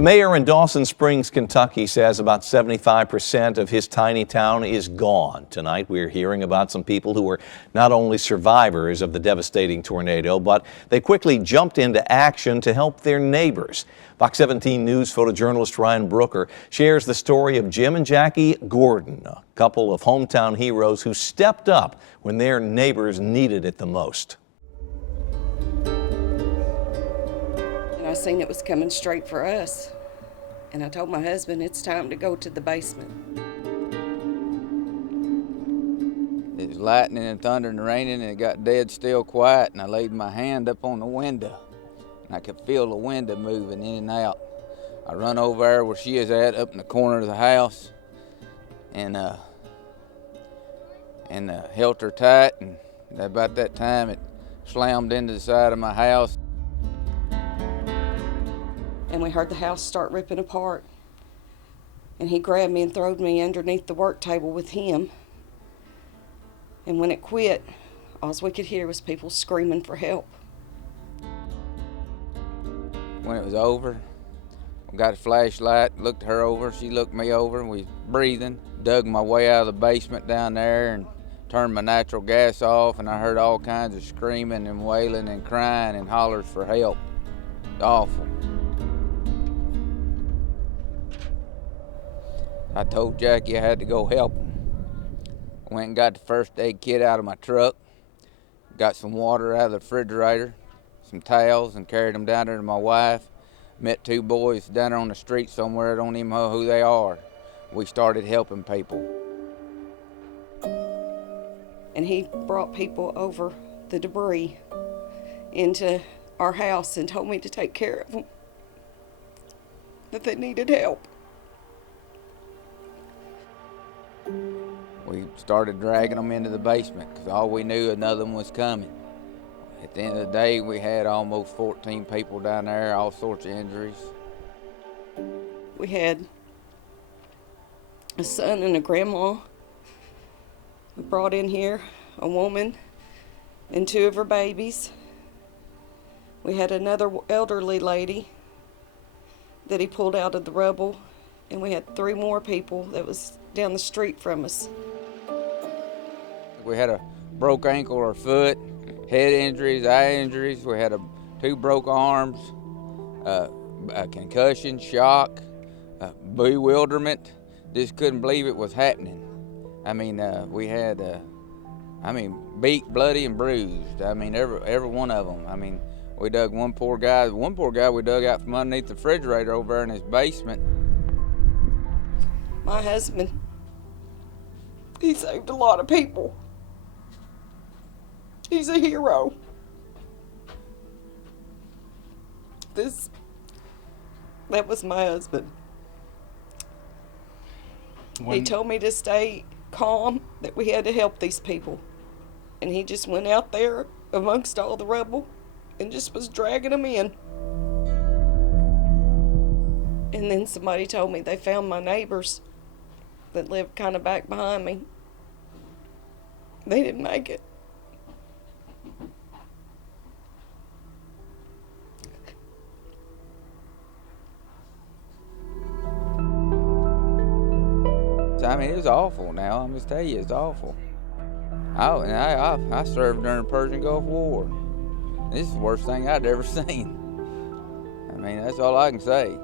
The mayor in Dawson Springs, Kentucky says about 75% of his tiny town is gone. Tonight we're hearing about some people who were not only survivors of the devastating tornado, but they quickly jumped into action to help their neighbors. Fox 17 News photojournalist Ryan Brooker shares the story of Jim and Jackie Gordon, a couple of hometown heroes who stepped up when their neighbors needed it the most. I seen it was coming straight for us, and I told my husband it's time to go to the basement. It was lightning and thunder and raining, and it got dead still quiet, and I laid my hand up on the window, and I could feel the window moving in and out. I run over there where she is at, up in the corner of the house, and held her tight, and about that time it slammed into the side of my house. And we heard the house start ripping apart. And he grabbed me and throwed me underneath the work table with him. And when it quit, all we could hear was people screaming for help. When it was over, I got a flashlight, looked her over, she looked me over, we was breathing, dug my way out of the basement down there and turned my natural gas off, and I heard all kinds of screaming and wailing and crying and hollers for help. Awful. I told Jackie I had to go help him. I went and got the first aid kit out of my truck, got some water out of the refrigerator, some towels, and carried them down there to my wife. Met two boys down there on the street somewhere, I don't even know who they are. We started helping people. And he brought people over the debris into our house and told me to take care of them, that they needed help. We started dragging them into the basement because all we knew, another one was coming. At the end of the day, we had almost 14 people down there, all sorts of injuries. We had a son and a grandma. We brought in here a woman and two of her babies. We had another elderly lady that he pulled out of the rubble, and we had three more people that was down the street from us. We had a broke ankle or foot, head injuries, eye injuries. We had two broke arms, a concussion, shock, bewilderment. Just couldn't believe it was happening. I mean, we had, beat, bloody, and bruised. I mean, every one of them. I mean, we dug one poor guy we dug out from underneath the refrigerator over there in his basement. My husband, he saved a lot of people. He's a hero. That was my husband. He told me to stay calm, that we had to help these people. And he just went out there amongst all the rubble and just was dragging them in. And then somebody told me they found my neighbors that lived kind of back behind me. They didn't make it. I mean, it was awful now. I'm just telling you, it's awful. I served during the Persian Gulf War. This is the worst thing I'd ever seen. I mean, that's all I can say.